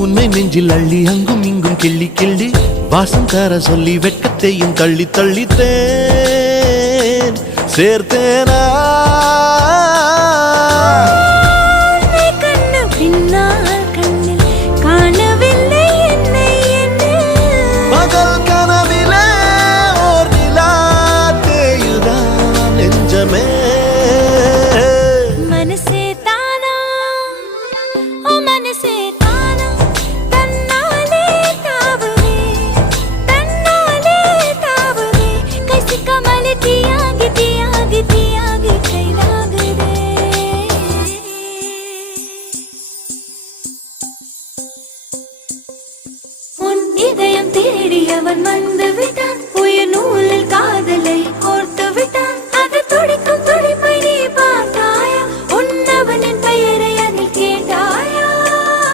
உன்னை நெஞ்சில் அள்ளி அங்கும் இங்கும் கிள்ளி கிள்ளி வாசம் தர சொல்லி வெட்கத்தையும் தள்ளி தள்ளித்தேன் சேர்த்தேனா இதயம் தேடியவன் வந்து விட்டான் உயிர் நூலில் காதலை கோர்த்து விட்டான்